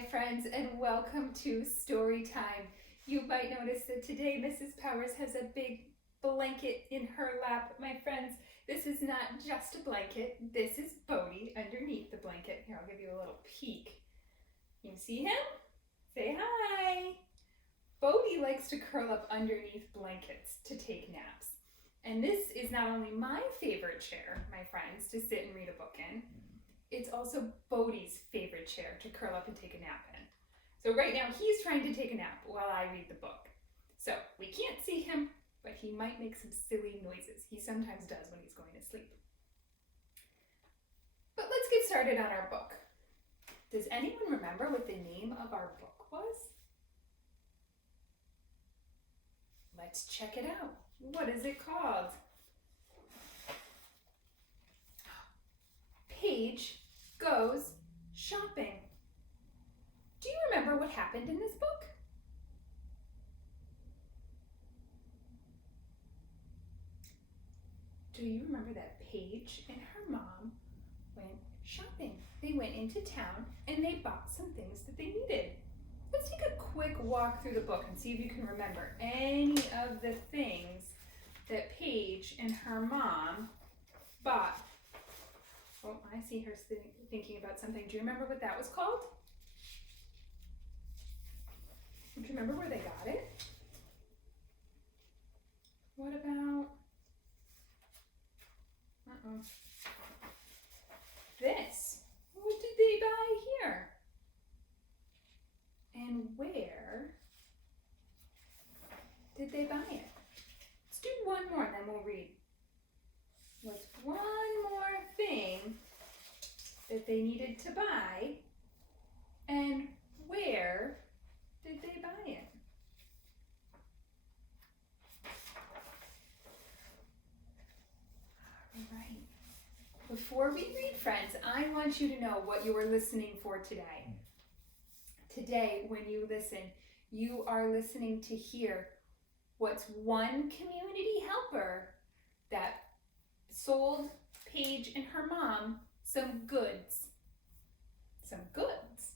my friends, and welcome to Story Time. You might notice that today Mrs. Powers has a big blanket in her lap. My friends, this is not just a blanket. This is Bodie underneath the blanket. Here, I'll give you a little peek. You see him? Say hi. Bodie likes to curl up underneath blankets to take naps. And this is not only my favorite chair, my friends, to sit and read a book in, it's also Bodie's favorite chair to curl up and take a nap in. So right now he's trying to take a nap while I read the book. So we can't see him, but he might make some silly noises. He sometimes does when he's going to sleep. But let's get started on our book. Does anyone remember what the name of our book was? Let's check it out. What is it called? Paige Goes Shopping. Do you remember what happened in this book? Do you remember that Paige and her mom went shopping? They went into town and they bought some things that they needed. Let's take a quick walk through the book and see if you can remember any of the things that Paige and her mom bought. Oh, I see her thinking about something. Do you remember what that was called? Do you remember where they got it? What about... this? What did they buy here? And where did they buy it? Let's do one more and then we'll read. What's one more thing that they needed to buy, and where did they buy it? All right. Before we read, friends, I want you to know what you are listening for today. Today, when you listen, you are listening to hear what's one community helper that sold Paige and her mom some goods. Some goods.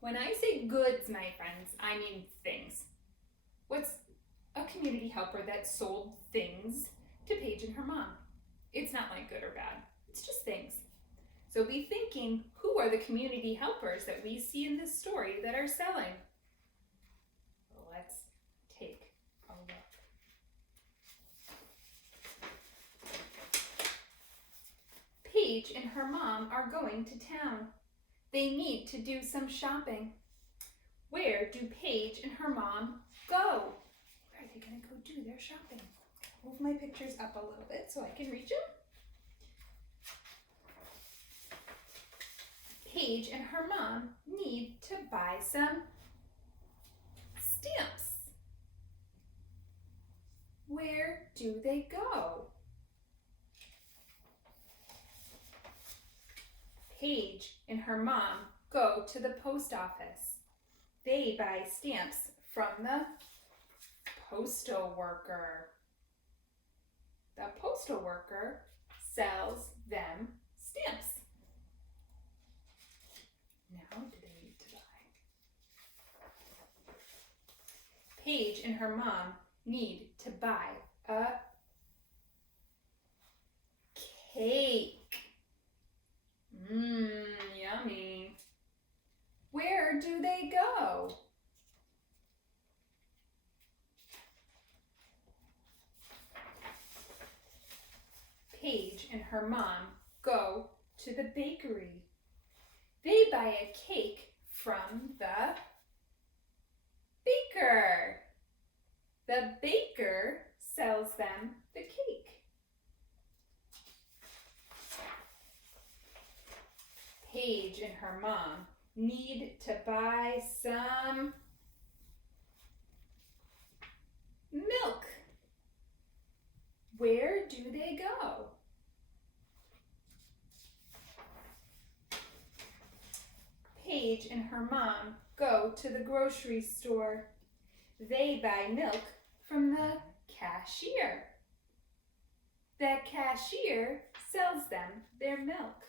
When I say goods, my friends, I mean things. What's a community helper that sold things to Paige and her mom? It's not like good or bad. It's just things. So be thinking, who are the community helpers that we see in this story that are selling? Let's take a look. Paige and her mom are going to town. They need to do some shopping. Where do Paige and her mom go? Where are they going to go do their shopping? Move my pictures up a little bit so I can reach them. Paige and her mom need to buy some stamps. Where do they go? Paige and her mom go to the post office. They buy stamps from the postal worker. The postal worker sells them stamps. Now, do they need to buy? Paige and her mom need to buy a cake. Yummy. Where do they go? Paige and her mom go to the bakery. They buy a cake from the baker. The baker sells them the cake. Paige and her mom need to buy some milk. Where do they go? Paige and her mom go to the grocery store. They buy milk from the cashier. The cashier sells them their milk.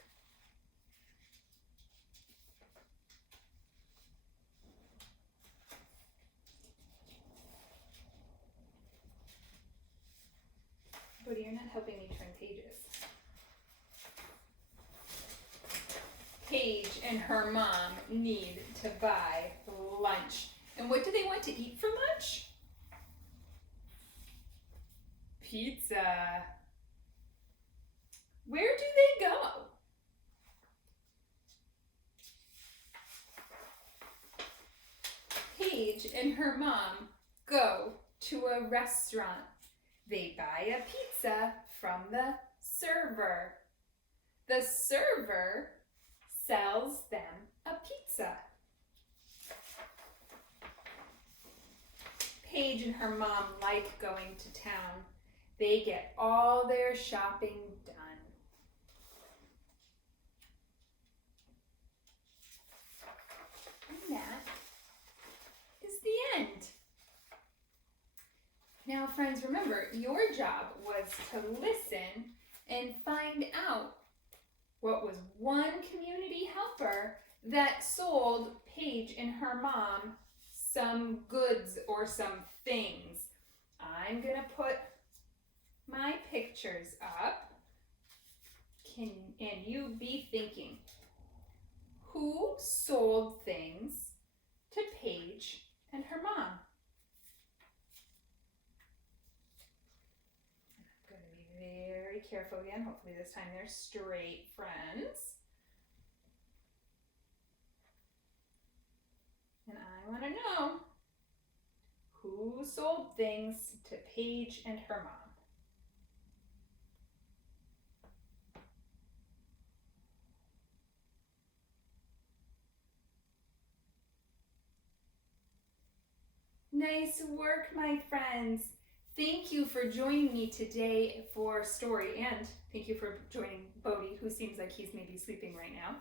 Bodhi, you're not helping me turn pages. Paige and her mom need to buy lunch. And what do they want to eat for lunch? Pizza. Where do they go? Paige and her mom go to a restaurant. They buy a pizza from the server. The server sells them a pizza. Paige and her mom like going to town. They get all their shopping done. And that is the end. Now, friends, remember, your job was to listen and find out what was one community helper that sold Paige and her mom some goods or some things. I'm going to put my pictures up. And you be thinking, who sold things to Paige and her mom? I'm going to be very careful again. Hopefully this time they're straight, friends. And I want to know who sold things to Paige and her mom. Nice work, my friends. Thank you for joining me today for story, and thank you for joining Bodhi, who seems like he's maybe sleeping right now.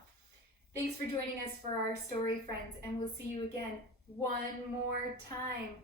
Thanks for joining us for our story, friends, and we'll see you again one more time.